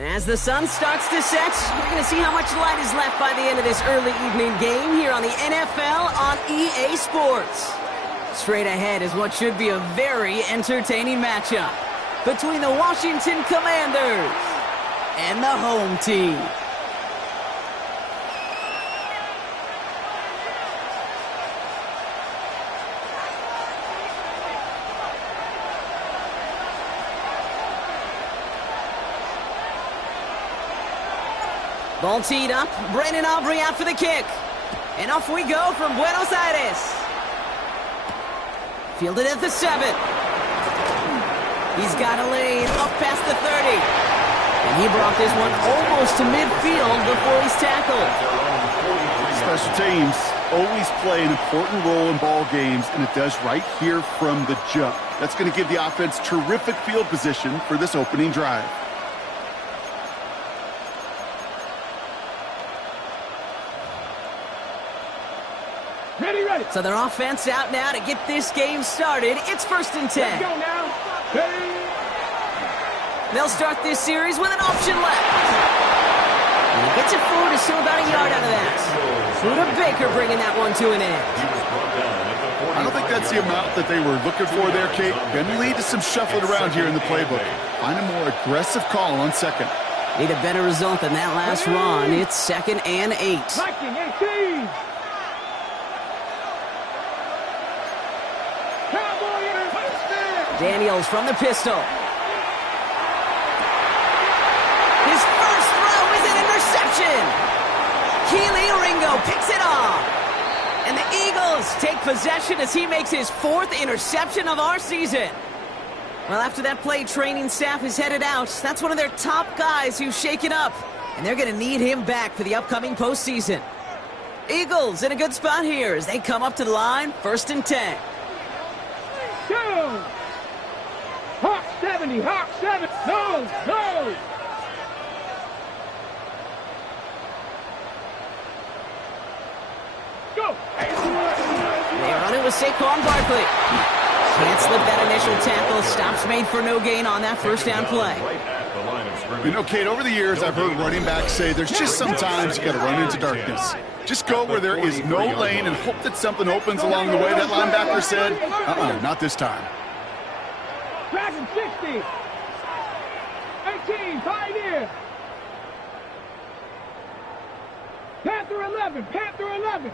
As the sun starts to set, we're going to see how much light is left by the end of this early evening game here on the NFL on EA Sports. Straight ahead is what should be a very entertaining matchup between the Washington Commanders and the home team. Ball teed up. Brandon Aubrey out for the kick. And off we go from Buenos Aires. Fielded at the 7. He's got a lane up past the 30. And he brought this one almost to midfield before he's tackled. Special teams always play an important role in ball games, and it does right here from the jump. That's going to give the offense terrific field position for this opening drive. So their offense out now to get this game started. It's 1st and 10. Let's go now. Hey. They'll start this series with an option left. And he gets it forward to still about a yard out of that. Buda Baker bringing that one to an end. I don't think that's the amount that they were looking for there, Kate. Going to lead to some shuffling around here in the playbook. Find a more aggressive call on second. Need a better result than that last run. It's 2nd and 8. Viking 18. Daniels from the pistol. His first throw is an interception. Keely Ringo picks it off. And the Eagles take possession as he makes his 4th interception of our season. Well, after that play, training staff is headed out. That's one of their top guys who's shaken up. And they're going to need him back for the upcoming postseason. Eagles in a good spot here as they come up to the line, 1st and 10. Go! Hawk 70, Hawk 7, no, no! Go! They run it with Saquon Barkley. Can't slip that initial tackle. Stops made for no gain on that first down play. You know, Kate, over the years, I've heard running backs say there's just sometimes you got to run into darkness. Just go where there is no lane and hope that something opens along the way. That linebacker said, not this time. Dragon 60. 18, Pioneer. Panther 11, Panther 11.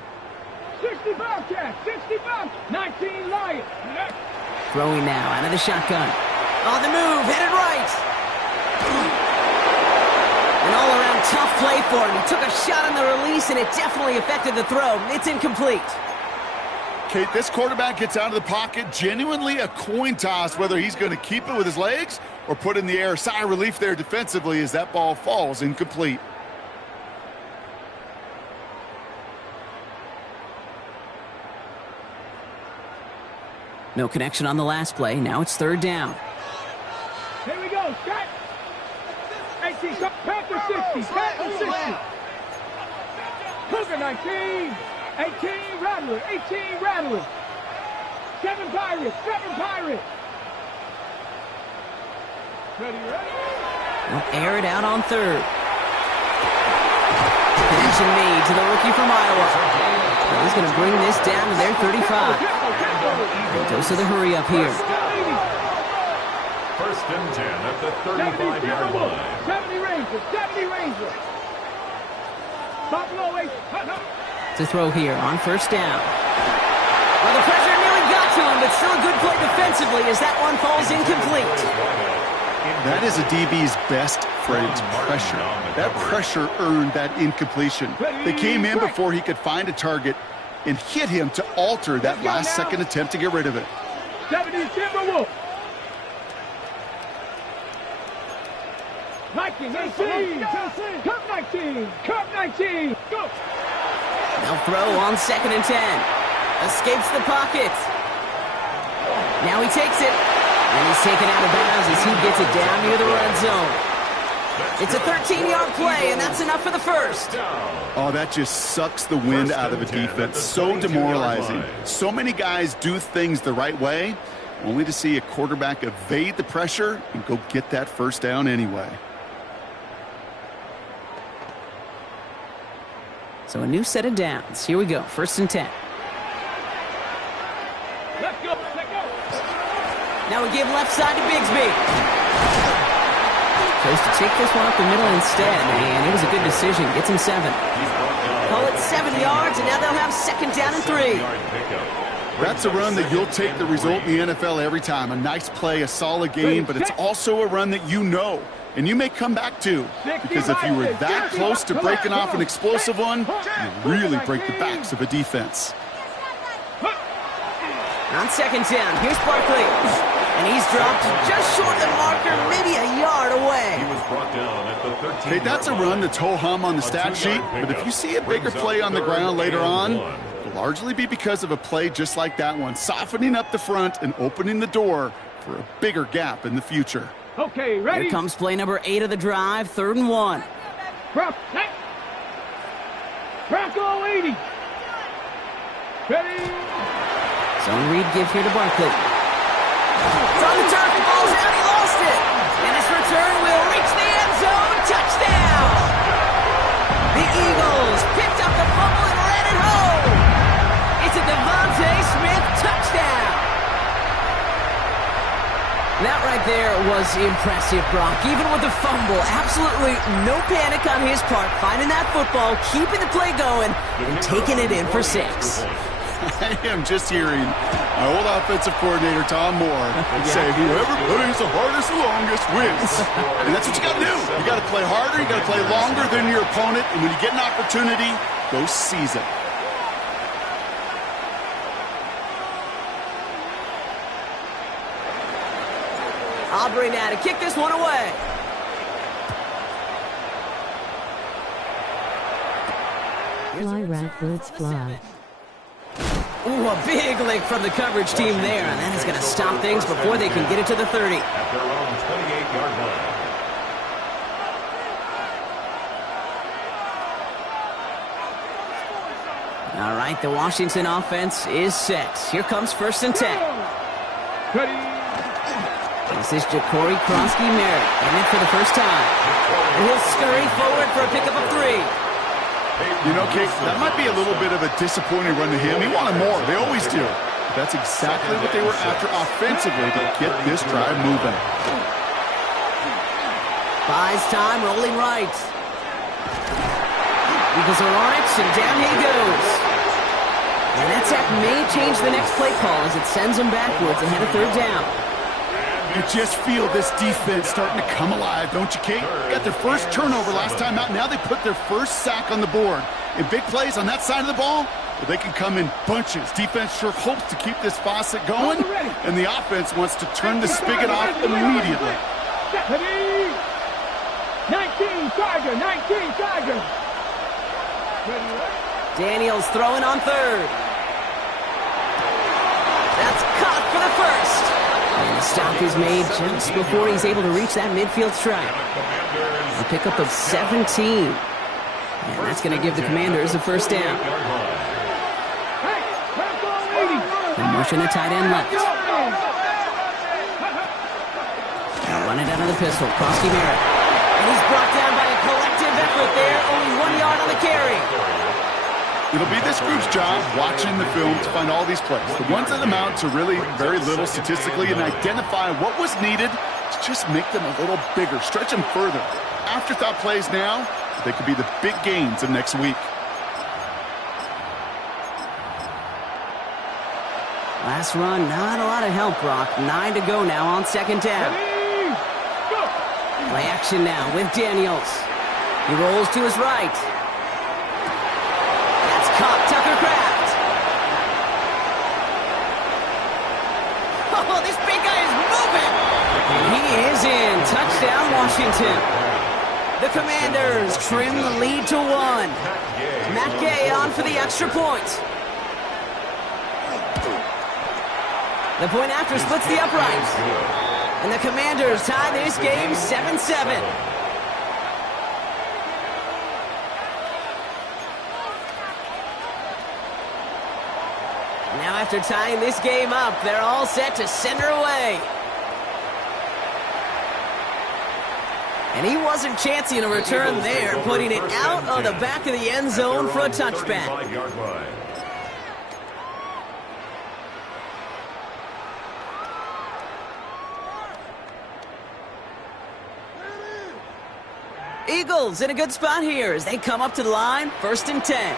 60 Bobcat, 60 Bobcat. 19 Lion. Throwing now out of the shotgun. On the move, headed right. An all-around tough play for him. He took a shot on the release, and it definitely affected the throw. It's incomplete. Kate, this quarterback gets out of the pocket, genuinely a coin toss whether he's going to keep it with his legs or put in the air. Sigh of relief there defensively as that ball falls incomplete. No connection on the last play. Now it's 3rd down. Here we go, Scott. 18, Panther 60, Panther 60. Cougar 19. 18 Rattler, 18 Rattler. 7 Pirates, 7 Pirates. Ready? We'll air it out on 3rd. Connection made to the rookie from Iowa. He's going to bring this down to their 35. Dose of the hurry up here. 1st and 10 at the 35-yard line. 70 Rangers, 70 Rangers. Buffalo 8. To throw here on 1st down. Well, the pressure nearly got to him, but still a good play defensively as that one falls incomplete. That is a DB's best phrase, pressure. That pressure earned that incompletion. They came in before he could find a target and hit him to alter that last-second attempt to get rid of it. 70 Timberwolves. Viking 18. Cup 19. Cup 19. Go. They'll throw on 2nd and 10. Escapes the pocket. Now he takes it. And he's taken out of bounds as he gets it down near the red zone. It's a 13-yard play, and that's enough for the first. Oh, that just sucks the wind out of a defense. So demoralizing. So many guys do things the right way, only to see a quarterback evade the pressure and go get that first down anyway. So a new set of downs. Here we go. 1st and 10. Let's go. Let's go. Now we give left side to Bigsby. Chose to take this one up the middle instead, and it was a good decision. Gets him 7. Call it 7 yards, and now they'll have 2nd down and 3. That's a run that you'll take the result in the NFL every time. A nice play, a solid game, but it's also a run that you know, and you may come back to. Because if you were that close to breaking off an explosive one, you really break the backs of a defense. On 2nd down, here's Barkley. And he's dropped just short of the marker, maybe a yard away. He was brought down at the 13. Hey, that's a run that's ho-hum on the stat sheet, but if you see a bigger play on the ground later on, it'll largely be because of a play just like that one, softening up the front and opening the door for a bigger gap in the future. Okay, ready? Here comes play number 8 of the drive, 3rd and 1. Bronco 80. Ready? Zone read give here to Barkley. It's on the turf, the ball's out, he lost it. And his return will reach the end zone, touchdown! The Eagles picked up the fumble and ran it home. It's a Devontae Smith touchdown. That right there was impressive, Brock. Even with the fumble, absolutely no panic on his part, finding that football, keeping the play going, and taking it in for 6. I am just hearing my old offensive coordinator, Tom Moore, say, whoever plays the hardest the longest wins. And that's what you got to do. You got to play harder, you got to play longer than your opponent, and when you get an opportunity, go seize it. Aubrey now to kick this one away. Fly, rat, birds, fly. Ooh, a big lick from the coverage team there, and that is going to stop things before they can get it to the 30. At their own 28-yard line. All right, the Washington offense is set. Here comes 1st and 10. Ready? This is Ja'Cory Kronsky-Merritt, in it for the first time. And he'll scurry forward for a pickup of 3. You know, Kate, that might be a little bit of a disappointing run to him. He wanted more. They always do. But that's exactly what they were after offensively to get this drive moving. Buys time, rolling right. Eagles are on it, and down he goes. And that sack may change the next play call as it sends them backwards ahead of 3rd down. You just feel this defense starting to come alive, don't you, Kate? Got their first turnover last time out. Now they put their first sack on the board. And big plays on that side of the ball, well, they can come in bunches. Defense sure hopes to keep this faucet going, and the offense wants to turn the spigot off immediately. 19 Tiger, 19 Tiger. Daniels throwing on 3rd. That's caught for the first. And the stop is made just before he's able to reach that midfield strike. A pickup of 17. And that's going to give the Commanders a first down. And motion the tight end left. Now run it out of the pistol. Kronsky-Merritt. And he's brought down by a collective effort there. Only 1 yard on the carry. It'll be this group's job watching the film to find all these plays. The ones that amount to really very little statistically and identify what was needed to just make them a little bigger, stretch them further. Afterthought plays now, they could be the big gains of next week. Last run, not a lot of help, Brock. 9 to go now on 2nd down. Play action now with Daniels. He rolls to his right. Caught Tucker Kraft. Oh, this big guy is moving. And he is in. Touchdown, Washington. The Commanders trim the lead to 1. Matt Gay on for the extra point. The point after splits the uprights. And the Commanders tie this game 7-7. Now after tying this game up, they're all set to send her away. And he wasn't chancing a return there, putting it out on the back of the end zone for a touchback. Eagles in a good spot here as they come up to the line, 1st and 10.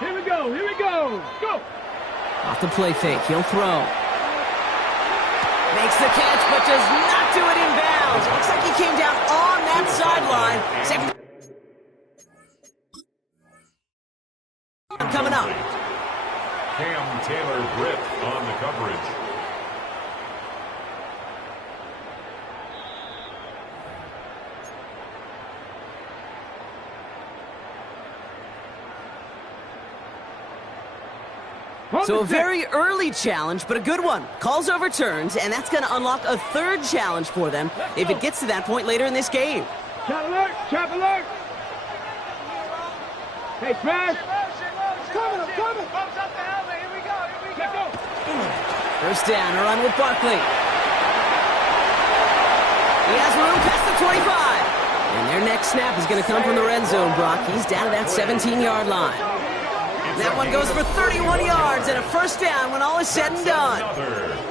Here we go, here we go. Go! Off the play fake, he'll throw. Makes the catch, but does not do it in bounds. Looks like he came down on that sideline. Coming up. Cam Taylor-Britt on the coverage. So a very early challenge, but a good one. Calls overturns, and that's going to unlock a 3rd challenge for them if it gets to that point later in this game. Trap alert! Trap alert! Hey, smash! Coming, I'm coming! Bumps up the helmet. Here we go, here we go. First down, a run with Barkley. He has room past the 25. And their next snap is going to come from the red zone, Brock. He's down to that 17-yard line. That one goes for 31 yards and a first down when all is said and done.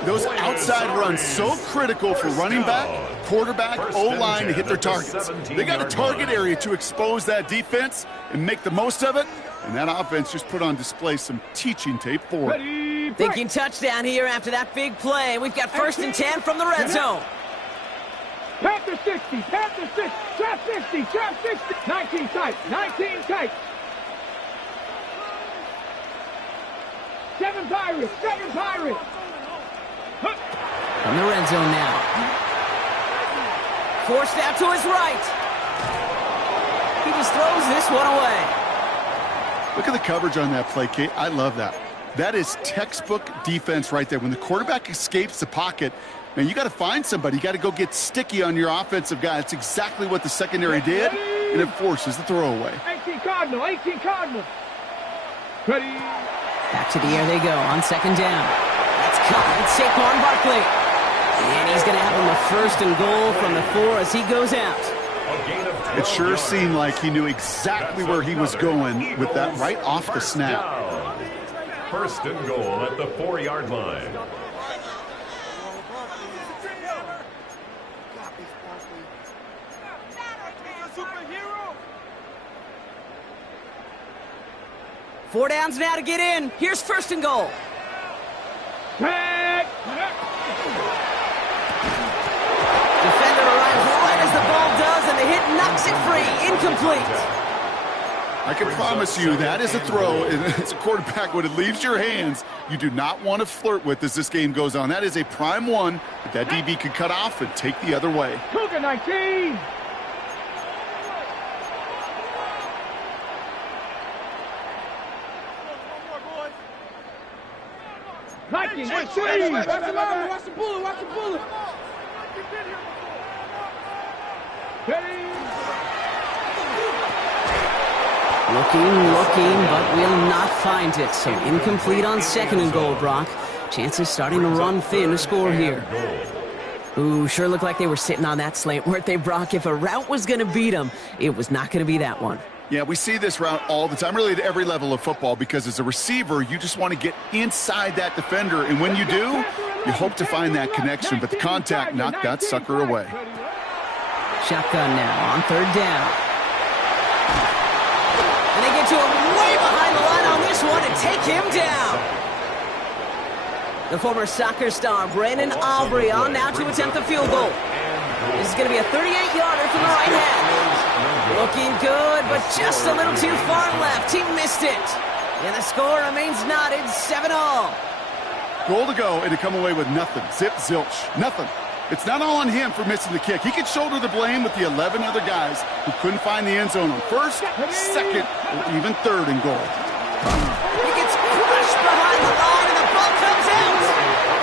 Those outside runs so critical for running back, quarterback, O-line to hit their targets. They got a target area to expose that defense and make the most of it. And that offense just put on display some teaching tape for it. Thinking touchdown here after that big play. We've got 1st and 10 from the red zone. Panther 60, Panther 60, trap 60, trap 60. 19 tight, 19 tight. 7 Pirates, 7 Pirates. From the red zone now. Forced out to his right. He just throws this one away. Look at the coverage on that play, Kate. I love that. That is textbook defense right there. When the quarterback escapes the pocket, man, you got to find somebody. You got to go get sticky on your offensive guy. That's exactly what the secondary did, and it forces the throwaway. 18 Cardinal, 18 Cardinal. Ready. Back to the air they go on 2nd down. That's caught. It's Saquon Barkley. And he's going to have him a 1st and goal from the 4 as he goes out. It sure seemed like he knew exactly where he was going with that right off the snap. 1st and goal at the 4-yard line. Four downs now to get in. Here's 1st and goal. Defender arrives right as the ball does, and the hit knocks it free. Incomplete. I can promise you that is a throw, and as a quarterback, when it leaves your hands, you do not want to flirt with as this game goes on. That is a prime one that DB could cut off and take the other way. Cougar 19. Watch the bullet, watch the bullet. Looking, but will not find it. So incomplete on 2nd and goal, Brock. Chances starting to run thin to score here. Ooh, sure looked like they were sitting on that slant, weren't they, Brock? If a route was going to beat them, it was not going to be that one. Yeah, we see this route all the time, really at every level of football, because as a receiver, you just want to get inside that defender, and when you do, you hope to find that connection, but the contact knocked that sucker away. Shotgun now on 3rd down. And they get to him way behind the line on this one and take him down. The former soccer star, Brandon Aubrey, on now to attempt the field goal. This is going to be a 38-yarder from the right hand. Looking good, but just a little too far left. He missed it. And the score remains knotted, 7-all. Goal to go, and to come away with nothing. Zip, zilch, nothing. It's not all on him for missing the kick. He could shoulder the blame with the 11 other guys who couldn't find the end zone on first, second, or even third and goal. He gets crushed behind the line, and the ball comes out.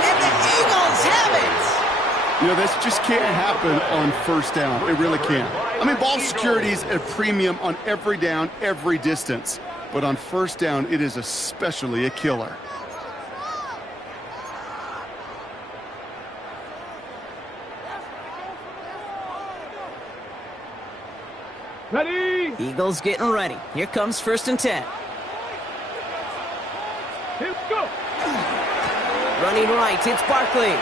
And the Eagles have it. You know, this just can't happen on first down. It really can't. I mean, ball security is a premium on every down, every distance. But on first down, it is especially a killer. Ready? Eagles getting ready. Here comes 1st and 10. Let's go. Running right, it's Barkley.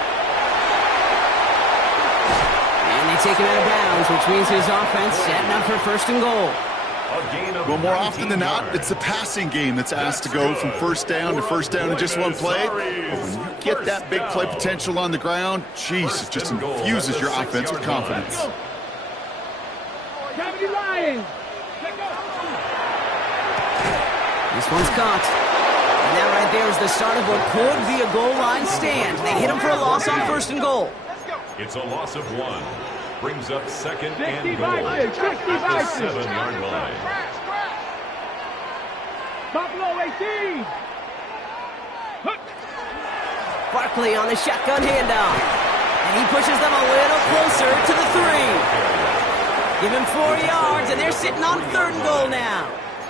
And they take him out of bounds, which means his offense setting up for 1st and goal. Well, more often than not, it's the passing game that's asked to go from first down to first down in just one play. But when you get that big play potential on the ground, geez, it just infuses your offense with confidence. Gravity Lions. This one's caught. And that right there is the start of what could be a goal line stand. They hit him for a loss on 1st and goal. It's a loss of 1. Brings up 2nd and 60 goal vices, 60 at the vices. 7-yard line. Buffalo 18. Barkley on the shotgun handoff. And he pushes them a little closer to the 3. Give him 4 yards, and they're sitting on 3rd and goal now.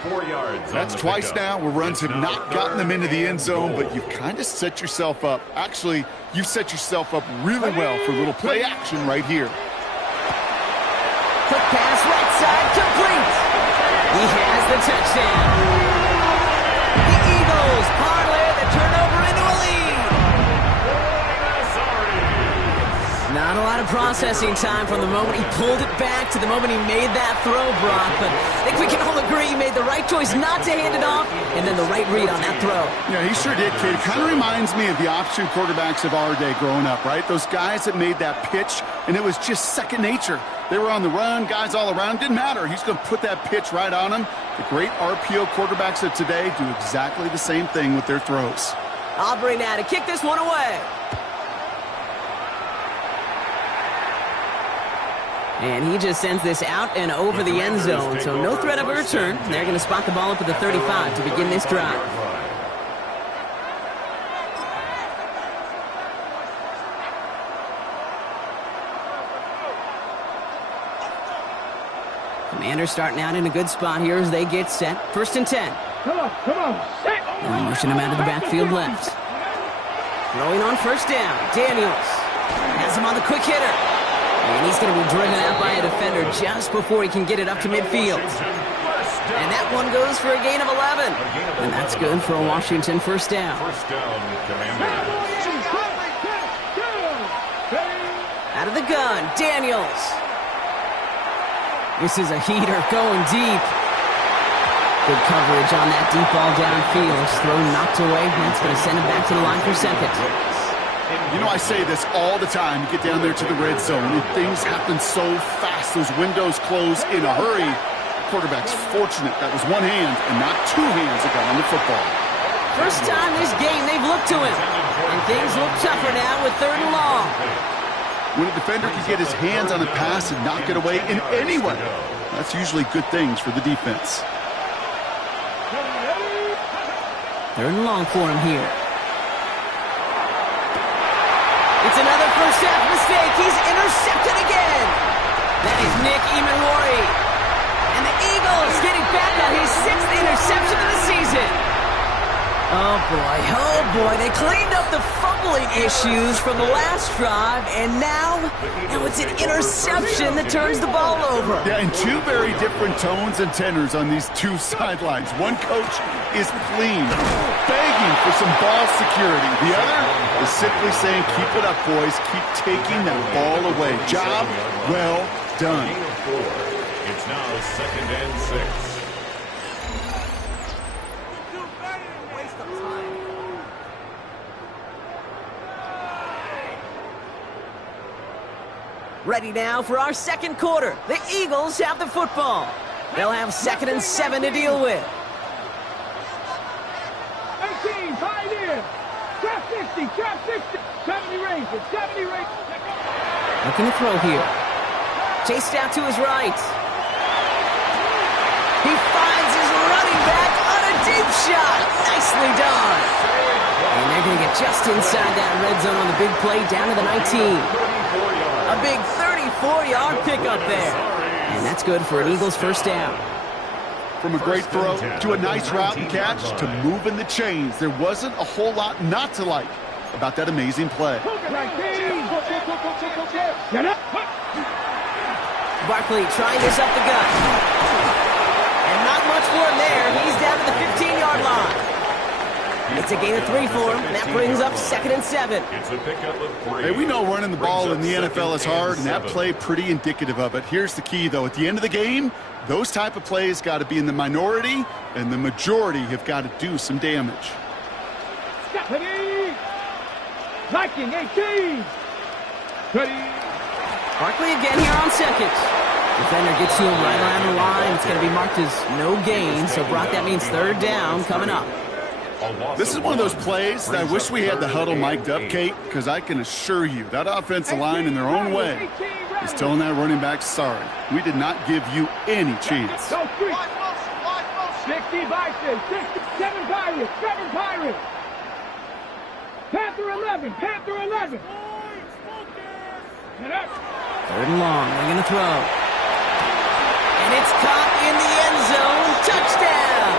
4 yards. That's twice now where runs have not gotten them into the end zone, but you've kind of set yourself up. Actually, you've set yourself up really well for a little play action right here. Quick pass right side, complete. He has the touchdown. The Eagles parlay the turnover into a lead. Not a lot of processing time from the moment he pulled it back to the moment he made that throw, Brock. But I think we can all agree he made the right choice not to hand it off, and then the right read on that throw. Yeah, he sure did, kid. It kind of reminds me of the option quarterbacks of our day growing up, right? Those guys that made that pitch, and it was just second nature. They were on the run, guys all around. Didn't matter. He's going to put that pitch right on him. The great RPO quarterbacks of today do exactly the same thing with their throws. Aubrey now to kick this one away. And he just sends this out and over the end zone, so no threat of a return. They're going to spot the ball up at the 35 to begin this drive. Commanders starting out in a good spot here as they get set. 1st and 10. Come on, set. And motion him out of the backfield left. Throwing on 1st down. Daniels has him on the quick hitter. And he's going to be driven out by a defender just before he can get it up to midfield. And that one goes for a gain of 11. And that's good for a Washington 1st down. 1st down, Commanders. Out of the gun, Daniels. This is a heater going deep. Good coverage on that deep ball downfield. Throw knocked away. That's going to send him back to the line for 2nd. You know, I say this all the time. You get down there to the red zone, and things happen so fast. Those windows close in a hurry. Quarterback's fortunate that was one hand and not two hands that got on the football. First time this game they've looked to him. And things look tougher now with 3rd and long. When a defender can get his hands on a pass and knock it away in any way, that's usually good things for the defense. 3rd and long for him here. It's another first half mistake. He's intercepted again. That is Nick Emanwari. And the Eagles getting back on his 6th interception of the season. Oh boy, they cleaned up the fumbling issues from the last drive, and now it's an interception that turns the ball over. Yeah, and two very different tones and tenors on these two sidelines. One coach is pleading, begging for some ball security. The other is simply saying, keep it up, boys. Keep taking that ball away. Job well done. It's now 2nd and 6. Ready now for our 2nd quarter. The Eagles have the football. They'll have 2nd and 7 to deal with. 18, pioneer. Trap 60, 70 range, 70 range. Looking to throw here. Chased out to his right. He finds his running back on a deep shot. Nicely done. And they're going to get just inside that red zone on the big play down to the 19. A big 34-yard pickup there. And that's good for an Eagles first down. From a great throw to a nice route and catch to moving the chains, there wasn't a whole lot not to like about that amazing play. Barkley trying this up the gut. And not much for him there. He's down to the 15-yard line. It's a gain of 3 for him, and that brings up 2nd and 7. It's a pickup of 3. Hey, we know running the ball in the NFL is hard, and that play pretty indicative of it. Here's the key, though. At the end of the game, those type of plays got to be in the minority, and the majority have got to do some damage. Liking 18. Barkley again here on 2nd. Defender gets to him right around the line. It's going to be marked as no gain, so Brock, that means 3rd down coming up. This is one of those plays that I wish we had the huddle mic'd up, Kate, because I can assure you that offensive line in their own way is telling that running back, sorry, we did not give you any chance. 60 Vikings, 67 Pirates, 7 Pirates. Panther 11, Panther 11. 3rd and long, they're going to throw. And it's caught in the end zone. Touchdown!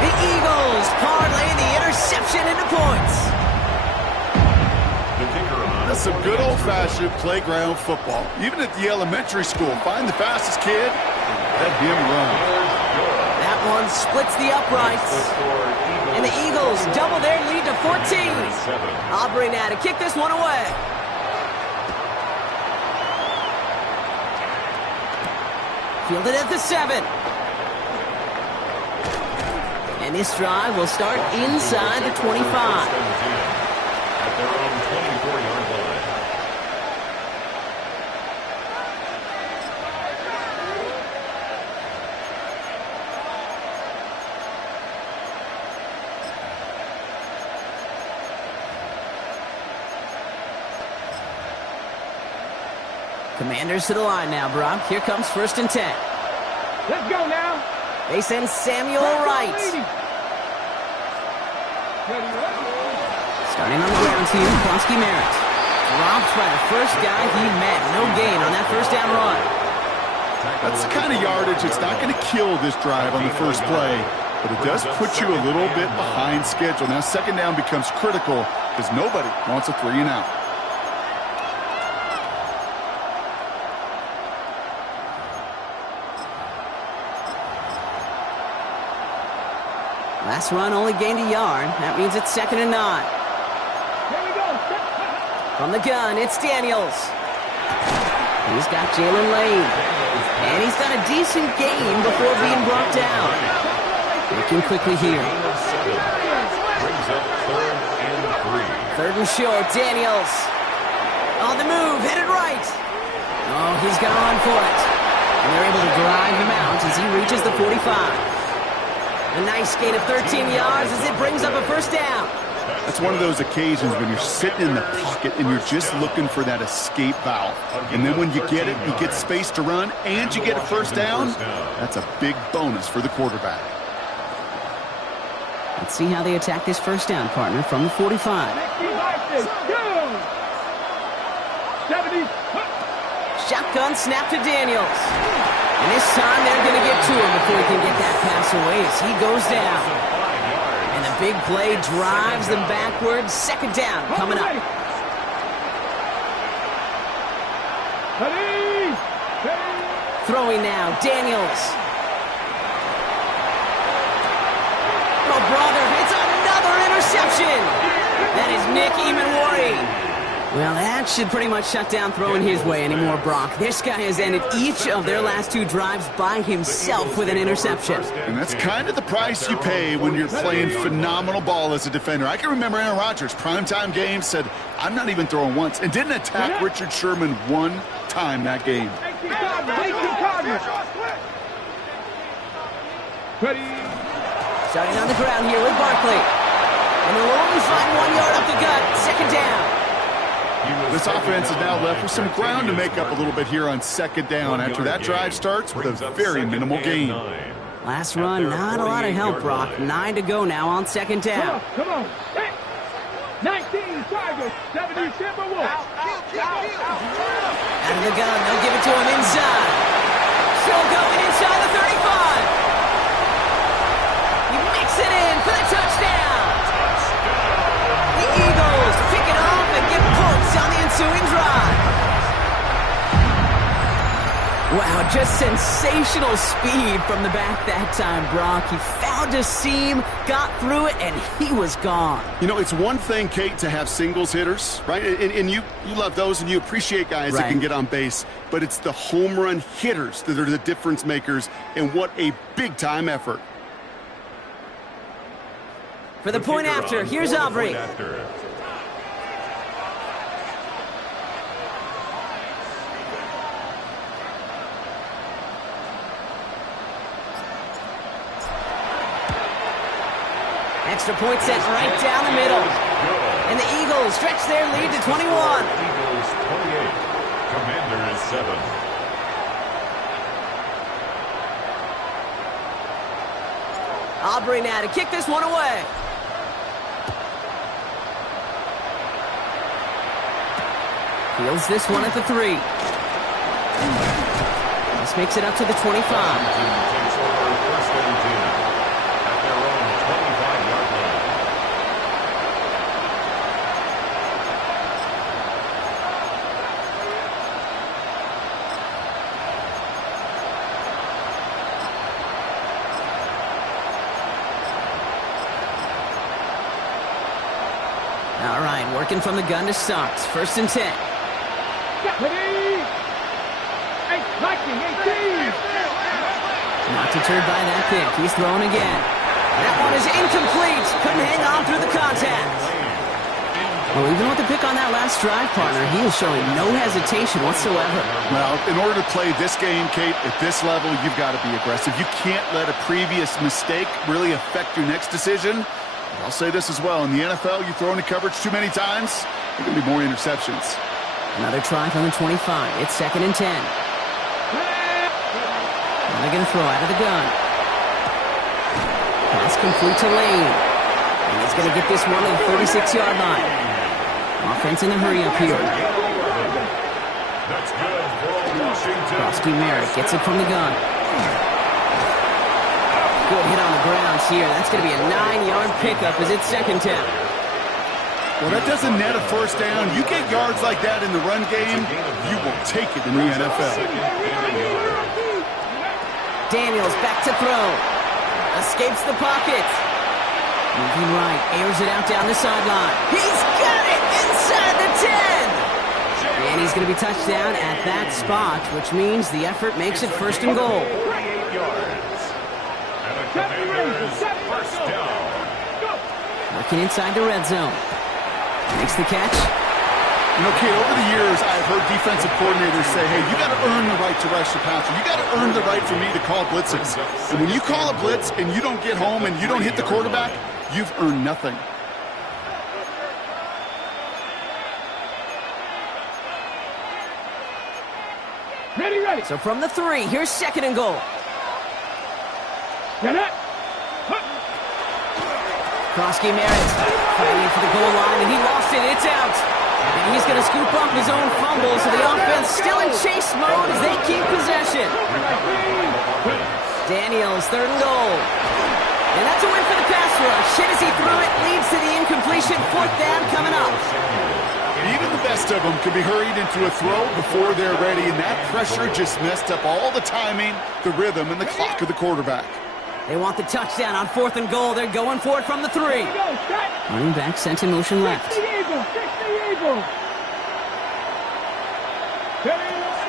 The Eagles parlay the interception into points. That's some good old-fashioned playground football. Even at the elementary school, find the fastest kid and let him run. That one splits the uprights. And the Eagles double their lead to 14. Aubrey now to kick this one away. Fielded at the 7. And this drive will start inside the 25. At their own 24-yard line. Commanders to the line now, Brock. Here comes 1st and 10. Let's go now. They send Samuel right. Starting on the ground here, Kronsky Merritt. Dropped by the first guy he met. No gain on that 1st down run. That's the kind of yardage it's not going to kill this drive on the first play, but it does put you a little bit behind schedule. Now 2nd down becomes critical because nobody wants a 3 and out. Last run only gained a yard. That means it's 2nd and 9. Here we go. From the gun, it's Daniels. He's got Jalen Lane. And he's got a decent gain before being brought down. Looking quickly here. Brings up 3rd and 3. 3rd and short, Daniels. On the move, headed right. Oh, he's got to run for it. And they're able to drive him out as he reaches the 45. A nice gain of 13 yards as it brings up a 1st down. That's one of those occasions when you're sitting in the pocket and you're just looking for that escape valve. And then when you get it, you get space to run and you get a 1st down. That's a big bonus for the quarterback. Let's see how they attack this 1st down, partner, from the 45. 70. Shotgun snap to Daniels. And this time they're going to get to him before he can get that pass away as he goes down. And the big play drives them backwards. 2nd down coming up. Throwing now, Daniels. Oh, brother, it's another interception. That is Nick Emanwari. Well, that should pretty much shut down throwing his way anymore, Brock. This guy has ended each of their last 2 drives by himself with an interception. And that's kind of the price you pay when you're playing phenomenal ball as a defender. I can remember Aaron Rodgers, primetime game, said, I'm not even throwing once, and didn't attack Richard Sherman one time that game. Starting on the ground here with Barkley. And they'll only find 1 yard up the gut. 2nd down. This offense is now left with some ground to make up a little bit here on second down after that drive starts with a very minimal gain. Last run, not a lot of help, Brock. 9 to go now on second down. Come on. 19 Tigers, 70 Timberwolves. Out of the gun, they'll give it to him inside. Still going inside the 35. He makes it in for the touchdown. The Eagles pick it off and get points on the ensuing drive. Wow, just sensational speed from the back that time, Brock. He found a seam, got through it, and he was gone. You know, it's one thing, Kate, to have singles hitters, right? And you love those and you appreciate guys that can get on base. But it's the home run hitters that are the difference makers, and what a big-time effort. For the point after, here's Aubrey. Extra point set right down the middle. And the Eagles stretch their lead to 21. Eagles 28, Commanders 7. Aubrey now to kick this one away. Fields this one at the 3. This makes it up to the 25. Takes over first and 10 at their own 25-yard line. All right, working from the gun to start. First and 10. Not deterred by that pick. He's throwing again. That one is incomplete. Couldn't hang on through the contact. Well, even with the pick on that last drive, partner, he is showing no hesitation whatsoever. Well, in order to play this game, Kate, at this level, you've got to be aggressive. You can't let a previous mistake really affect your next decision. I'll say this as well. In the NFL, you throw into coverage too many times, there are going to be more interceptions. Another try from the 25. It's second and 10. Now they're going to throw out of the gun. Pass complete to Lane. And he's going to get this one to the 36-yard line. Offense in a hurry up here. That's good for Washington. Krosky Merritt gets it from the gun. Good hit on the grounds here. That's going to be a 9-yard pickup as it's second down. Well, that doesn't net a first down. You get yards like that in the run game, you will take it in the NFL. Daniels back to throw. Escapes the pocket. Moving right, airs it out down the sideline. He's got it inside the 10. And he's going to be touched down at that spot, which means the effort makes it first and goal. 28 yards. And the Commanders first down. Working inside the red zone. Makes the catch. You know, Kate, over the years, I've heard defensive coordinators say, hey, you got to earn the right to rush the passer. You got to earn the right for me to call blitzes. And when you call a blitz and you don't get home and you don't hit the quarterback, you've earned nothing. Ready. So from the 3, here's second and goal. Get it. Krosky Merritt fighting for the goal line, and he lost it. It's out. And he's going to scoop up his own fumble, so the offense still in chase mode as they keep possession. Daniels, third and goal. And that's a win for the pass rush. Hit as he threw it, leads to the incompletion. Fourth down coming up. Even the best of them could be hurried into a throw before they're ready, and that pressure just messed up all the timing, the rhythm, and the clock of the quarterback. They want the touchdown on fourth and goal. They're going for it from the 3. Running back sent in motion left.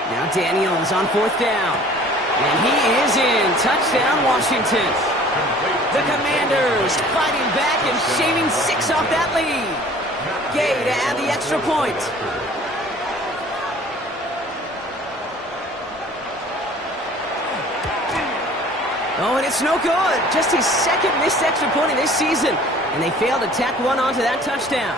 Now Daniels on fourth down. And he is in. Touchdown, Washington. The Commanders fighting back and shaving 6 off that lead. Gay to add the extra point. Oh, and it's no good. Just his second missed extra point of this season. And they failed to tack one onto that touchdown.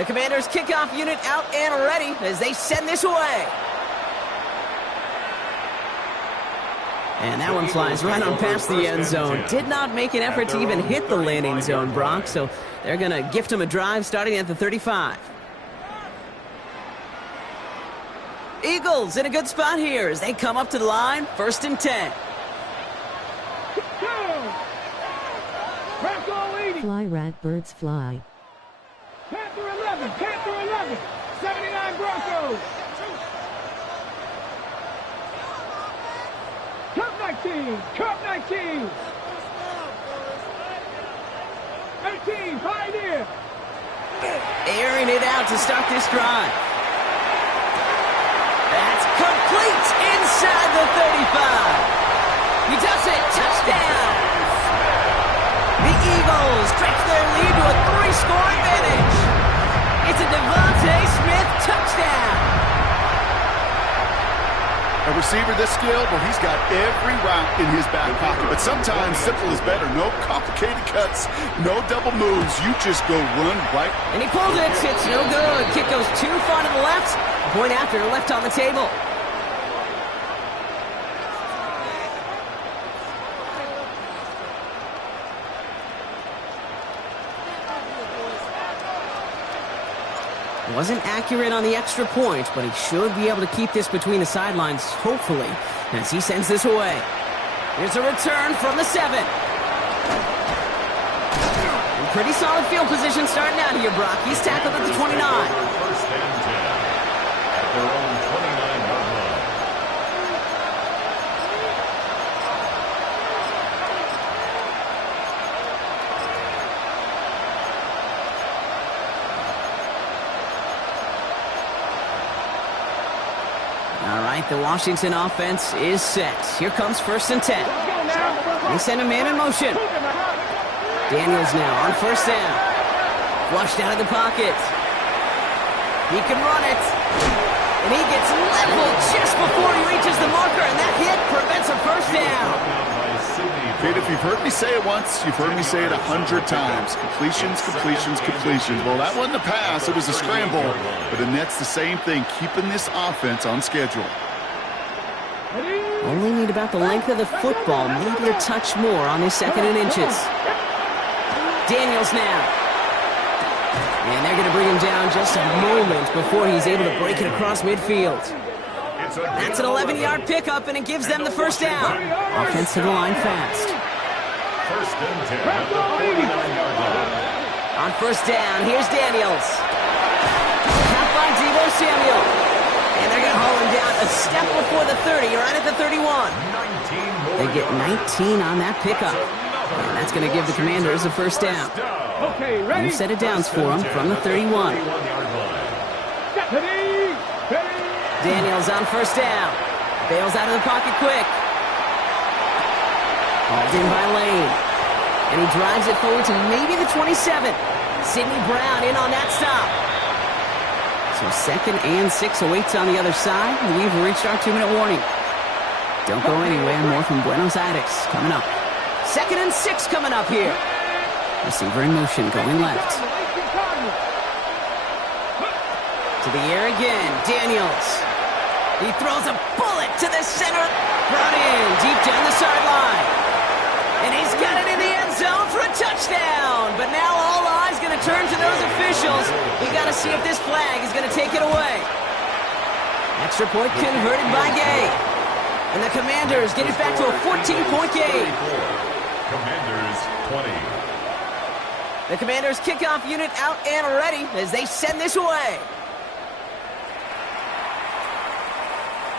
The Commanders' kickoff unit out and ready as they send this away. And that one flies right on past the end zone. Did not make an effort to even hit the landing zone, Brock, so they're going to gift him a drive starting at the 35. Eagles in a good spot here as they come up to the line, 1st and 10. Fly rat birds fly. Panther 11, Panther 11, 79 Broncos. Cup 19, Cup 19. 18, Pioneer. Airing it out to start this drive. That's complete inside the 35. He does it, touchdown. The Eagles stretch their lead to a 3-score advantage. It's a Devontae Smith touchdown. A receiver this skilled, well, he's got every route in his back pocket. But sometimes simple is better. No complicated cuts, no double moves. You just go run right. And he pulled it. It's no good. Kick goes too far to the left. Point after left on the table. Wasn't accurate on the extra point, but he should be able to keep this between the sidelines, hopefully, as he sends this away. Here's a return from the 7. And pretty solid field position starting out here, Brock. He's tackled at the 29. 1st and 10 at their own 29-yard line. All right, the Washington offense is set. Here comes 1st and 10. They send a man in motion. Daniels now on 1st down. Flushed out of the pocket. He can run it. And he gets leveled just before he reaches the marker, and that hit prevents a 1st down. Kate, if you've heard me say it once, you've heard me say it 100 times. Completions, completions, completions. Well, that wasn't a pass. It was a scramble. But the Nets, the same thing, keeping this offense on schedule. Only need about the length of the football, maybe a touch more on his 2nd and inches. Daniels now. And they're going to bring him down just a moment before he's able to break it across midfield. That's an 11-yard pickup, and it gives them the 1st down. Offense to the line fast. 1st and 10 at the 49-yard line. On 1st down, here's Daniels. Caught by Deebo Samuel. And they're going to haul him down a step before the 30, right at the 31. They get 19 on that pickup. And that's going to give the Commanders a 1st down. Okay, ready? New set of downs for him from the 31. Daniels on 1st down. Bails out of the pocket quick. Hauled in by Lane. And he drives it forward to maybe the 27. Sidney Brown in on that stop. So 2nd and 6 awaits on the other side. We've reached our 2-minute warning. Don't go anywhere. More from Buenos Aires coming up. 2nd and 6 coming up here. Receiver in motion going left. To the air again. Daniels. He throws a bullet to the center. Brought in deep down the sideline. And he's got it in the end zone for a touchdown. But now all eyes going to turn to those officials. We got to see if this flag is going to take it away. Extra point converted by Gay. And the Commanders get it back to a 14-point game. Commanders 20. The Commanders kickoff unit out and ready as they send this away.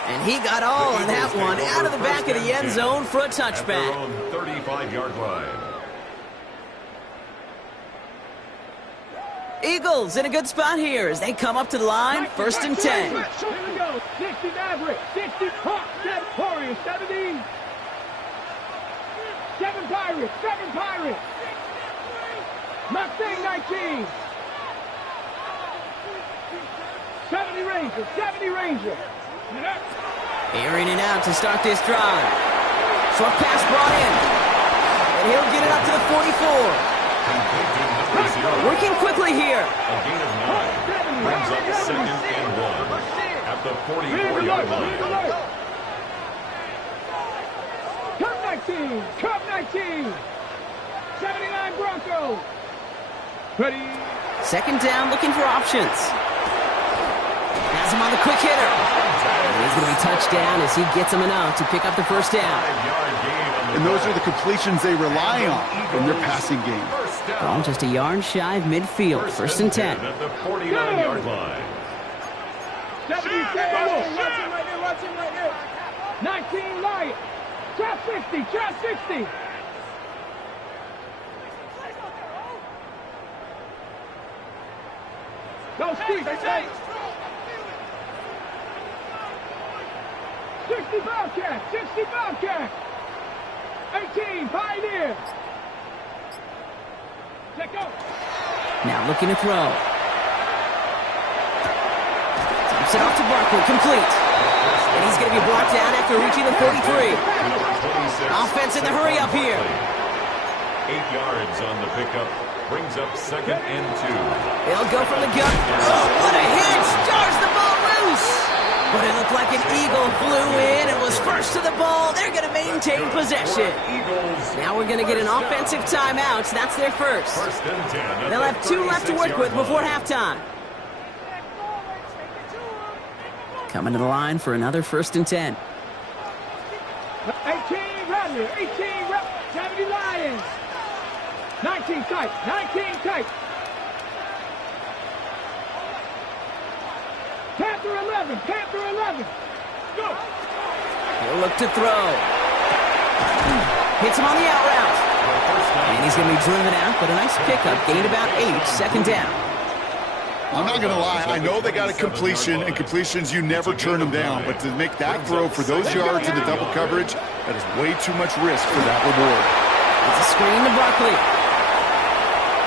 And he got all of that one out of the back of the end zone for a touchback. 35-yard line. Eagles in a good spot here as they come up to the line, 1st and 10. Here we go. 60 Maverick, 60 Hawk, 7 Warriors, 70. 7 Pirates, 7 Pirates. Mustang 19. 70 Rangers, 70 Rangers. Airing it out to start this drive. Short pass brought in. And he'll get it up to the 44. Working working quickly here. A gain of 9 brings up 2nd and 1 at the 44-yard line. Cup 19. Cup 19. 79 Broncos. Ready. 2nd down, looking for options. Has him on the quick hitter. And he's going to be touchdown as he gets him enough to pick up the 1st down. 5-yard gain on the And those are the completions they rely on in their passing game. First down. Ball just a yard shy of midfield. 1st and 10. At the 49-yard line. 77. Watch him right there. Watch him right there. 19 Lions. Trap 60. Trap 60. Go, Steve. 60 Bobcat. 60 Bobcat. 18 Pioneer. Check out. Now looking to throw. Dumps it off to Barkley, complete. And he's going to be brought down after reaching the 43. Offense in the hurry up here. 8 yards on the pickup. Brings up 2nd and 2. They'll go from the gun. Oh, what a hit! Stars the ball loose. But it looked like an eagle flew in and was first to the ball. They're going to maintain possession. Eagles. Now we're going to get an offensive timeout. That's their first. 1st and 10. They'll have 2 left to work with before halftime. Coming to the line for another 1st and 10. 18 Rattler. 18 70 Lions. 19 tight. 19 tight. Panther 11. Panther 11. Go. He'll look to throw. Hits him on the out route. And he's going to be driven out, but a nice pickup. Gained about 8. 2nd down. I'm not going to lie. I know they got a completion, and completions, you never turn them down. But to make that throw for those yards into double coverage, that is way too much risk for that reward. It's a screen to Barkley.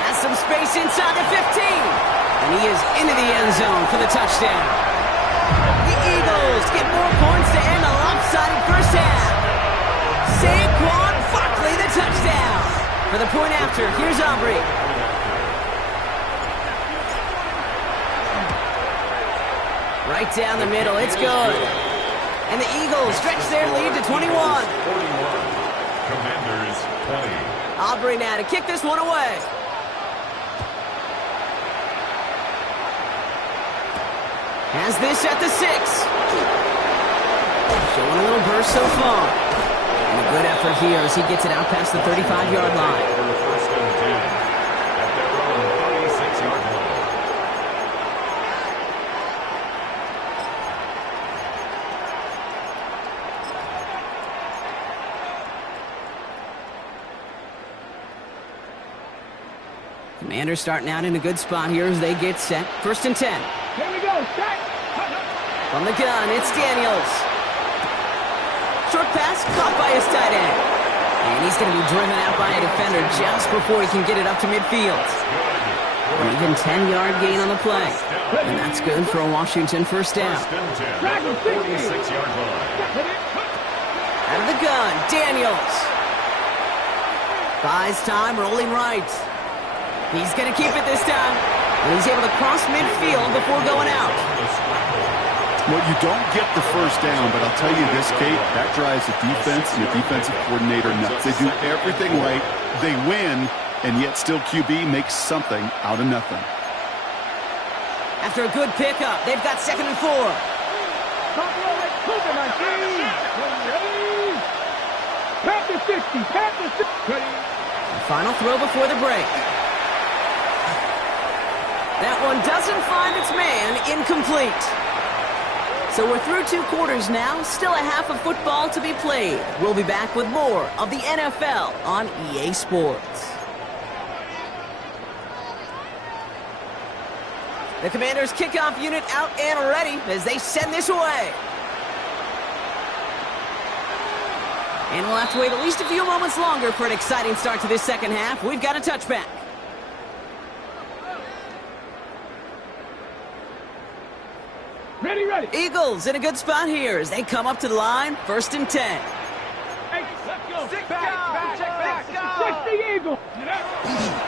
Has some space inside the 15. And he is into the end zone for the touchdown. The Eagles get more points to end a lopsided first half. Saquon Barkley, the touchdown. For the point after, here's Aubrey. Right down the middle, it's good. And the Eagles stretch their lead to 21. 41. Commanders 20. Aubrey now to kick this one away. Has this at the 6. Showing a little burst so far. And a good effort here as he gets it out past the 35-yard line. For 1st and 10 at their own 36-yard line. Commanders starting out in a good spot here as they get set. 1st and 10. Here we go. Set. From the gun, it's Daniels. Short pass caught by his tight end. And he's going to be driven out by a defender just before he can get it up to midfield. An even 10-yard gain on the play. And that's good for a Washington 1st down. 1st and 10 at the 46-yard line. Out of the gun, Daniels. Buys time, rolling right. He's going to keep it this time. And he's able to cross midfield before going out. Well, you don't get the 1st down, but I'll tell you this, Kate, that drives the defense and the defensive coordinator nuts. They do everything right. They win, and yet still QB makes something out of nothing. After a good pickup, they've got 2nd and 4. Panther 60. Panther 60. Final throw before the break. That one doesn't find its man, incomplete. So we're through 2 quarters now, still a half of football to be played. We'll be back with more of the NFL on EA Sports. The Commanders' kickoff unit out and ready as they send this away. And we'll have to wait at least a few moments longer for an exciting start to this second half. We've got a touchback. Ready, ready. Eagles in a good spot here as they come up to the line. 1st and 10. Hey, let's go. Back. 60 Eagle.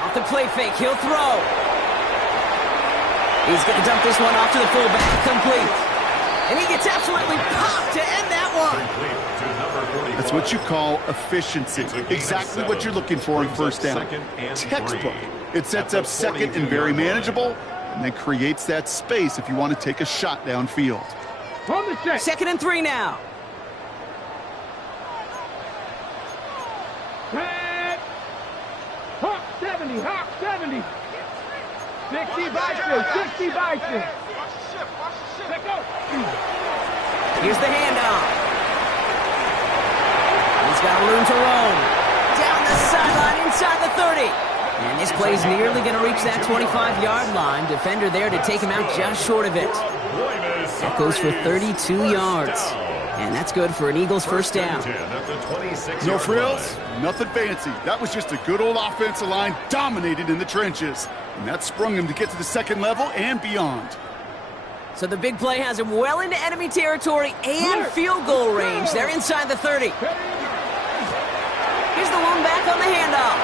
Off the play fake, he'll throw. He's going to dump this one off to the fullback. Complete. And he gets absolutely popped to end that one. That's what you call efficiency. Exactly what you're looking for in first down. Textbook. It sets up second and very manageable, and then creates that space if you want to take a shot downfield. On the set. 2nd and 3 now. Set. Hawk 70, Hawk 70. 60 Bison, 60 Bison. Let go. Here's the handoff. He's got room to roam. Down the sideline inside the 30. And this play's nearly going to reach that 25-yard line. Defender there to take him out just short of it. That goes for 32 yards. And that's good for an Eagles first down. No frills, nothing fancy. That was just a good old offensive line dominated in the trenches. And that sprung him to get to the second level and beyond. So the big play has him well into enemy territory and field goal range. They're inside the 30. Here's the one back on the handoff.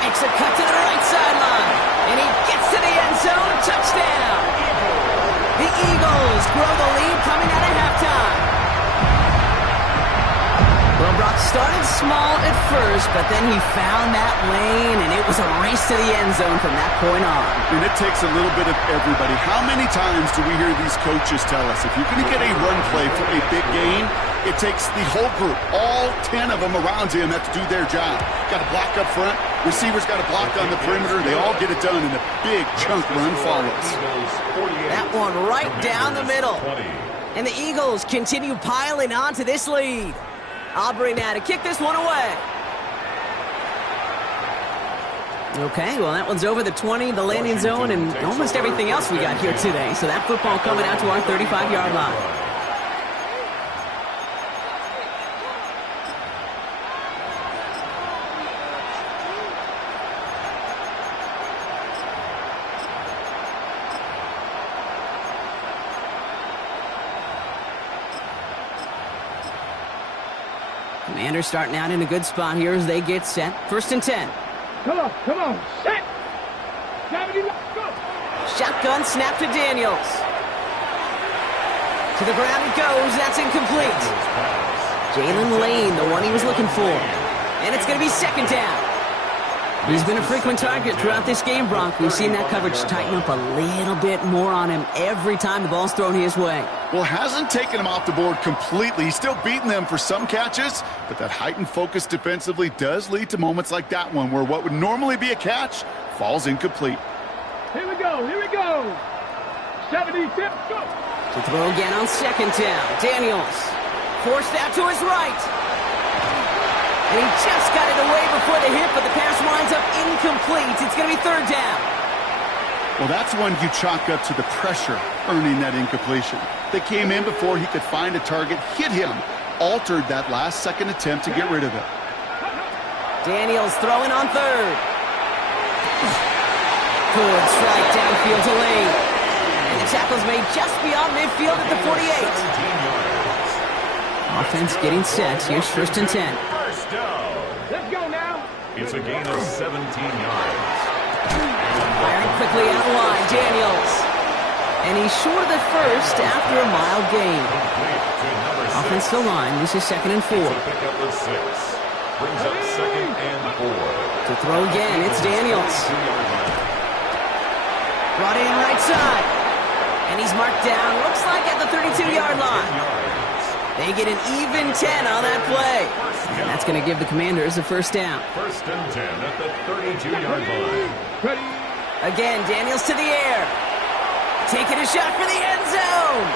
Makes a cut to the right sideline. And he gets to the end zone. Touchdown. The Eagles grow the lead coming out of halftime. Well, Brock started small at first, but then he found that lane, and it was a race to the end zone from that point on. And it takes a little bit of everybody. How many times do we hear these coaches tell us, if you're going to get a run play for a big gain, it takes the whole group, all 10 of them around him have to do their job. Got to block up front. Receivers got to block on the perimeter. They all get it done, and a big chunk run follows. That one right down the middle. And the Eagles continue piling onto this lead. Aubrey now to kick this one away. Okay, well, that one's over the 20, the landing zone, and almost everything else we got here today. So that football coming out to our 35-yard line. Commanders starting out in a good spot here as they get set. 1st and 10. Come on, set. 70, let's go. Shotgun snap to Daniels. To the ground it goes. That's incomplete. Jalen Lane, the one he was looking for. And it's going to be 2nd down. He's been a frequent target throughout this game, Bronk. We've seen that coverage tighten up a little bit more on him every time the ball's thrown his way. Well, hasn't taken him off the board completely. He's still beating them for some catches, but that heightened focus defensively does lead to moments like that one where what would normally be a catch falls incomplete. Here we go. 70, tip, go. To throw again on 2nd down. Daniels forced out to his right. And he just got it away before the hit, but the pass winds up incomplete. It's going to be 3rd down. Well, that's one you chalk up to the pressure earning that incompletion. They came in before he could find a target, hit him, altered that last-second attempt to get rid of it. Daniels throwing on 3rd. Good strike downfield to Lane. And the tackle's made just beyond midfield at the 48. Offense getting set. Here's 1st and 10. Let's go now. It's a gain of 17 yards. Firing quickly out wide, Daniels. And he's short of the first after a mild gain. Offensive line, this is 2nd and 4. Pick up with 6. Brings up 2nd and 4. To throw again, it's Daniels. Brought in right side. And he's marked down, looks like at the 32-yard line. They get an even 10 on that play. And that's going to give the Commanders a 1st down. 1st and 10 at the 32-yard line. Ready. Again, Daniels to the air. Taking a shot for the end zone.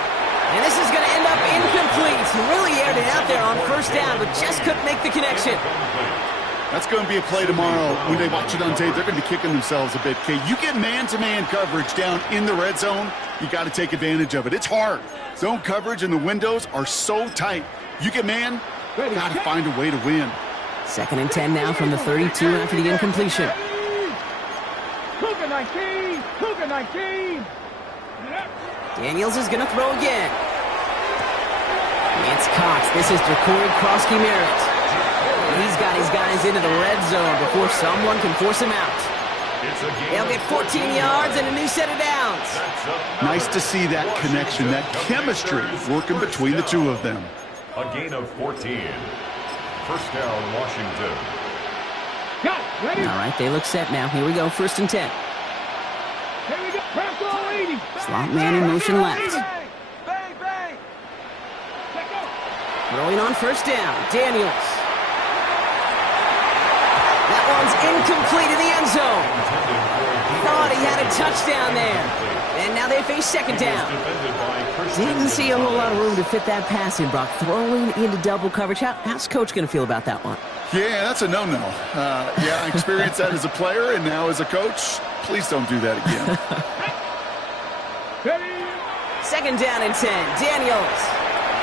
And this is going to end up incomplete. Really aired it out there on 1st down, but just couldn't make the connection. That's going to be a play tomorrow. When they watch it on tape, they're going to be kicking themselves a bit. Okay, you get man-to-man coverage down in the red zone, you got to take advantage of it. It's hard. Zone coverage and the windows are so tight. You get man, got to find a way to win. 2nd and 10 now from the 32 after the incompletion. Cougar 19. Daniels is going to throw again. It's Cox. This is Jacory Krosky-Merritt. He's got his guys into the red zone before someone can force him out. They'll get 14 yards and a new set of downs. Nice to see that connection, that chemistry working between the two of them. A gain of 14. First down, Washington. All right, they look set now. Here we go, 1st and 10. Here we go. Press all 80. Slot man in motion left. Bang, bang. Throwing on 1st down, Daniels. That one's incomplete in the end zone. Thought he had a touchdown there. And now they face 2nd down. Didn't see a whole lot of room to fit that pass in, Brock. Throwing into double coverage. How's Coach going to feel about that one? Yeah, that's a no-no. Yeah, I experienced that as a player and now as a coach. Please don't do that again. 2nd down and 10. Daniels.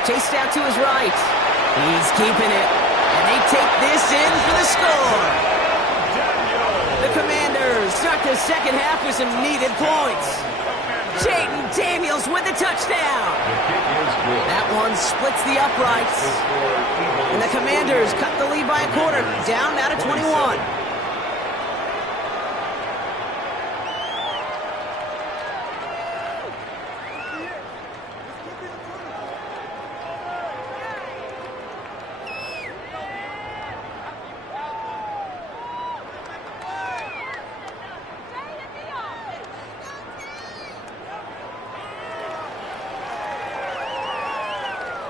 Chased out to his right. He's keeping it. And they take this in for the score. The Commanders start the 2nd half with some needed points. Jaden Daniels with the touchdown. That one splits the uprights. And the Commanders cut the lead by a quarter. Down now to 21.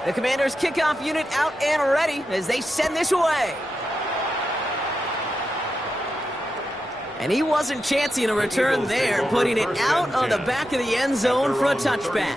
The Commanders' kickoff unit out and ready as they send this away. And he wasn't chancing a return there, putting it out on the back of the end zone for a touchback.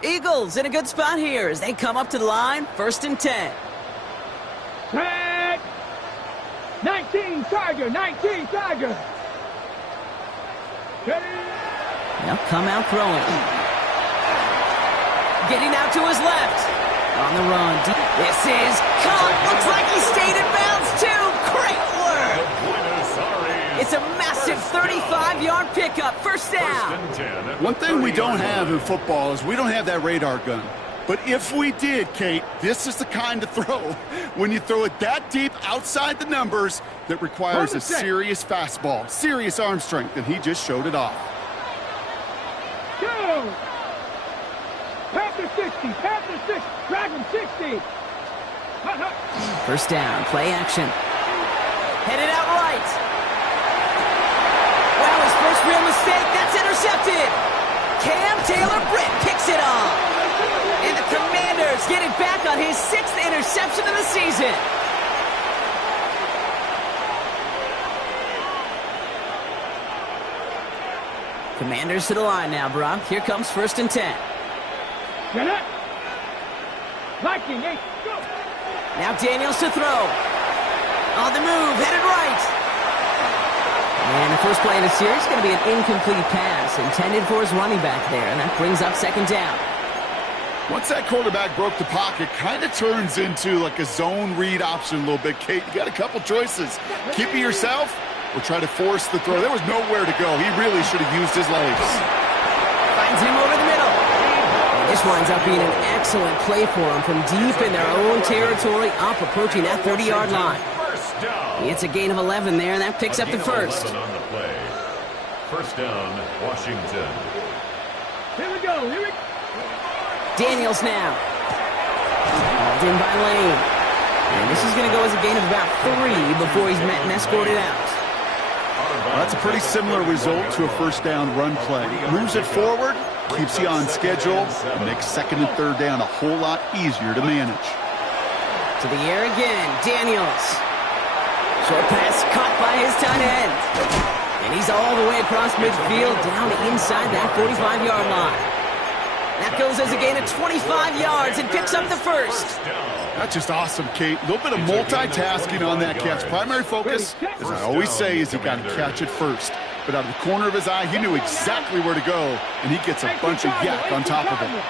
Eagles in a good spot here as they come up to the line, 1st and 10. Tag. 19 Tiger, 19 Tiger. They'll come out throwing. Getting out to his left. On the run. This is caught. Looks like he stayed in bounds too. Great work. It's a massive 35-yard pickup. 1st down. One thing we don't have in football is we don't have that radar gun. But if we did, Kate, this is the kind of throw, when you throw it that deep outside the numbers, that requires a serious fastball, serious arm strength, and he just showed it off. Go! Panther 60, Panther 60, Dragon 60. 1st down, play action. Headed out right. Wow, his first real mistake, that's intercepted. Cam Taylor-Britt picks it off. And the Commanders get it back on his 6th interception of the season. Commanders to the line now, Brock. Here comes 1st and 10. Get it. Viking, 8, go. Now Daniels to throw. On the move, headed right. And the first play in the series is going to be an incomplete pass intended for his running back there, and that brings up 2nd down. Once that quarterback broke the pocket, kind of turns into like a zone read option a little bit, Kate. You got a couple choices. Keep it yourself or try to force the throw. There was nowhere to go. He really should have used his legs. Finds him over the middle. And this winds up being an excellent play for him from deep in their own territory, up approaching that 30-yard line. It's a gain of 11 there, and that picks up the 1st. On the play. 1st down, Washington. Here we go, here we go. Daniels now. Hauled in by Lane. And this is going to go as a gain of about 3 before he's met and escorted out. Well, that's a pretty similar result to a 1st down run play. Moves it forward, keeps you on schedule, and makes 2nd and 3rd down a whole lot easier to manage. To the air again, Daniels. Short pass caught by his tight end. And he's all the way across midfield down inside that 45-yard line. That goes as a gain of 25 yards and picks up the 1st. That's just awesome, Kate. A little bit of multitasking on that catch. Primary focus, as I always say, is you got to catch it first. But out of the corner of his eye, he knew exactly where to go, and he gets a bunch of yak on top of it.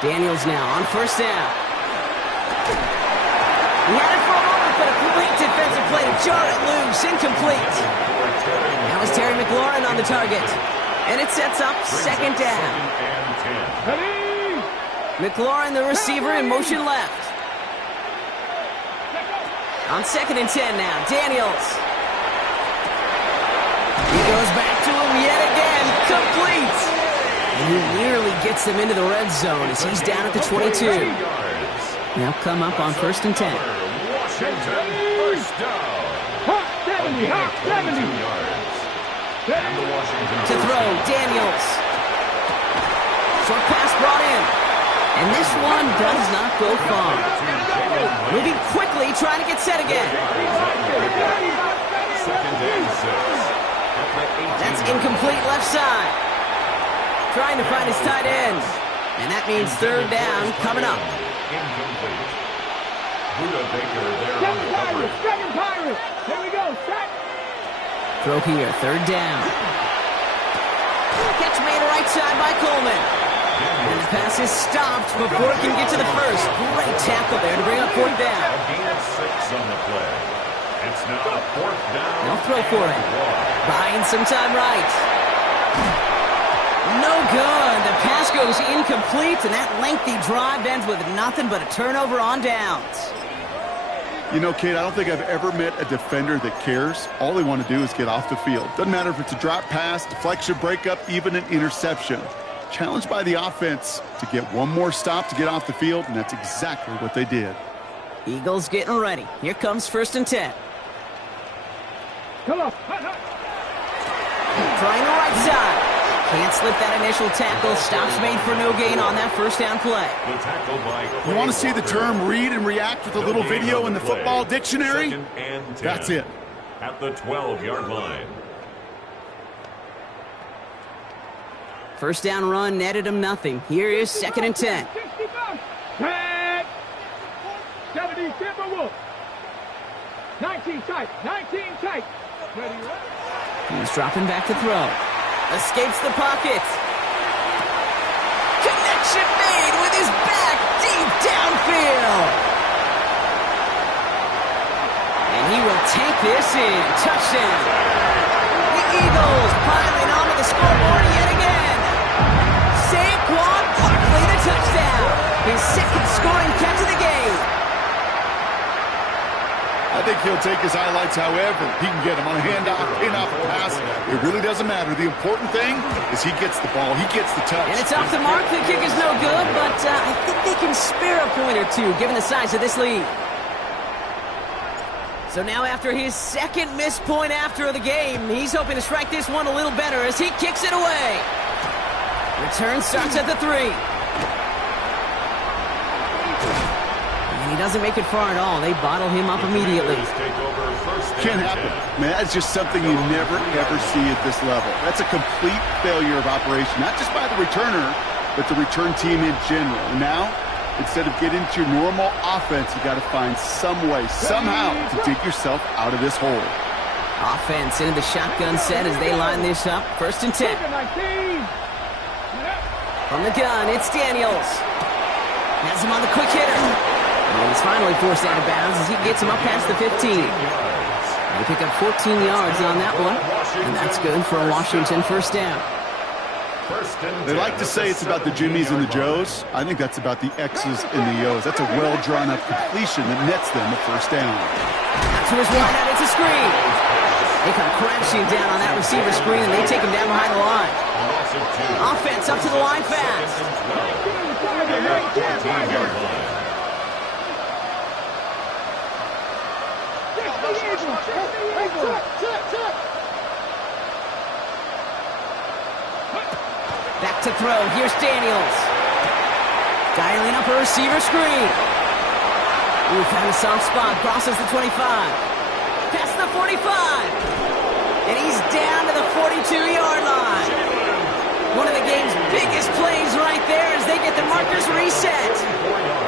Daniels now on first down. He had it for a moment, but a great defensive play to jar it loose. Incomplete. That was Terry McLaurin on the target. And it sets up second down. McLaurin, the receiver, in motion left. On 2nd and 10 now, Daniels. He goes back to him yet again, complete. And he nearly gets them into the red zone as he's down at the 22. Now come up on 1st and 10. Washington, first down. Hot 70, hot 70. And the Washington To throw, Daniels. Short pass brought in. And this one does not go far. Moving quickly, trying to get set again. That's incomplete left side. Trying to find his tight end. And that means 3rd down coming up. Incomplete. Buda Baker there on the cover. Second Pirates. Here we go. Set. Throw here, 3rd down. Catch made right side by Coleman. And the pass is stopped before it can get to the first. Great tackle there to bring up 4th down. A gain of 6 on the play. It's now 4th down. They'll throw for it. Buying some time right. No good. The pass goes incomplete, and that lengthy drive ends with nothing but a turnover on downs. You know, Kate, I don't think I've ever met a defender that cares. All they want to do is get off the field. Doesn't matter if it's a drop pass, deflection, breakup, even an interception. Challenged by the offense to get one more stop to get off the field, and that's exactly what they did. Eagles getting ready. Here comes 1st and 10. Come on. Trying the right side. Can't slip that initial tackle. Stops made for no gain on that 1st down play. The tackle by You want to see the term read and react with a little video in the football dictionary? 2nd and 10. That's it. At the 12-yard line. 1st down run netted him nothing. Here is 2nd and 10. 65. Tag. 70 Timberwolves. 19 tight. 19 tight. Ready, ready. He's dropping back to throw. Escapes the pocket. Connection made with his back deep downfield. And he will take this in. Touchdown. The Eagles piling onto the scoreboard yet again. Saquon Barkley the touchdown. His 2nd scoring catch of the game. I think he'll take his highlights however he can get them on a handoff, pin-off, pass. It really doesn't matter. The important thing is he gets the ball. He gets the touch. And it's off the mark. The kick is no good, but I think they can spare a point or two given the size of this lead. So now after his 2nd missed point after the game, he's hoping to strike this one a little better as he kicks it away. Return starts at the 3. And he doesn't make it far at all. They bottle him up immediately. Can't happen. Man, that's just something you never, ever see at this level. That's a complete failure of operation, not just by the returner, but the return team in general. And now, instead of getting to your normal offense, you got to find some way, somehow, to dig yourself out of this hole. Offense into the shotgun set as they line this up. 1st and 10. From the gun, it's Daniels. Has him on the quick hitter. And he's finally forced out of bounds as he gets him up past the 15. They pick up 14 yards on that one, and that's good for a Washington 1st down. They like to say it's about the Jimmies and the Joes. I think that's about the X's and the O's. That's a well-drawn-up completion that nets them a 1st down. To his right out, it's a screen. They come crashing down on that receiver screen, and they take him down behind the line. Offense up to the line fast. Back to throw. Here's Daniels. Dialing up a receiver screen. Ooh, found a soft spot. Crosses the 25. Past the 45. And he's down to the 42-yard line. One of the game's biggest plays right there as they get the markers reset.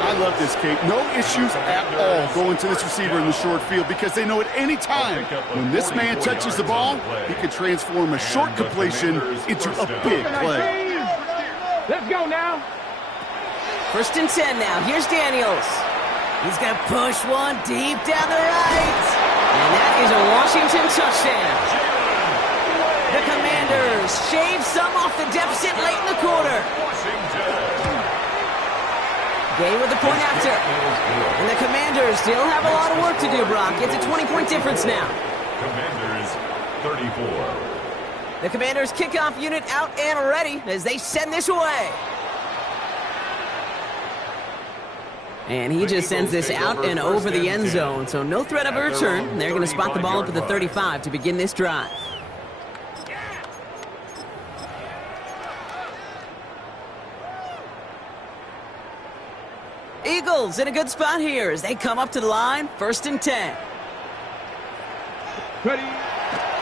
I love this, Kate. No issues at all going to this receiver in the short field because they know at any time when this man touches the ball, he can transform a short completion into a big play. Let's go now. First and 10 now. Here's Daniels. He's going to push one deep down the right. And that is a Washington touchdown. The Commanders shave some off the deficit late in the quarter. Gay with the point after. And the Commanders still have a lot of work to do, Brock. It's a 20-point difference now. Commanders 34. The Commanders' kickoff unit out and ready as they send this away. And he just sends this out and over the end zone, so no threat of a return. They're going to spot the ball up at the 35 to begin this drive. Eagles in a good spot here as they come up to the line, first and 10. Ready.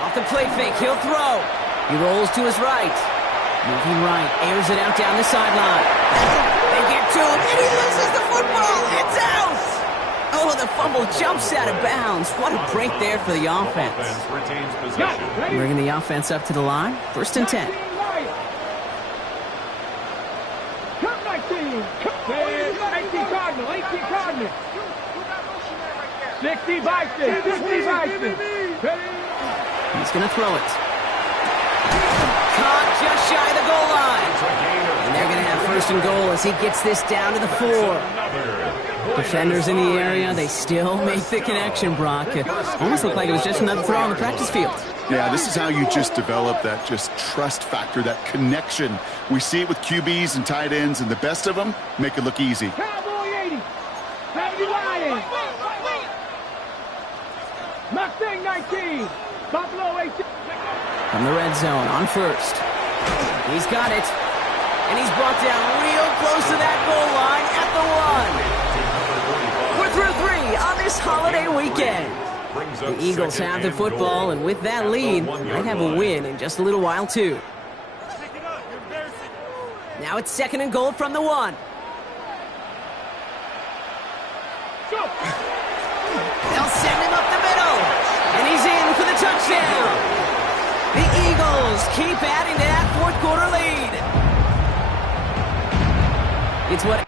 Off the play fake, he'll throw. He rolls to his right. Moving right, airs it out down the sideline. They get to him, and he loses the football. It's out! Oh, the fumble jumps out of bounds. What a break there for the offense. Retains possession. Bringing the offense up to the line, first and 10. 19 Cardinal, 18 Cardinal. 60 Bison, 60 Bison. Ready? He's going to throw it. Caught just shy of the goal line. And they're going to have first and goal as he gets this down to the 4. Defenders in the area, they still make the connection, Brock. It almost looked like it was just another throw on the practice field. Yeah, this is how you just develop that just trust factor, that connection. We see it with QBs and tight ends, and the best of them make it look easy. Cowboy 80. 70 Lions. Mustang 19. Buffalo 18. From the red zone on first. He's got it. And he's brought down real close to that goal line at the 1. We're through 3 on this holiday weekend. The Eagles have the football, and with that lead, might have a win in just a little while, too. Now it's second and goal from the 1. They'll send him up the middle, and he's in for the touchdown. The Eagles keep adding to that fourth quarter lead. It's what...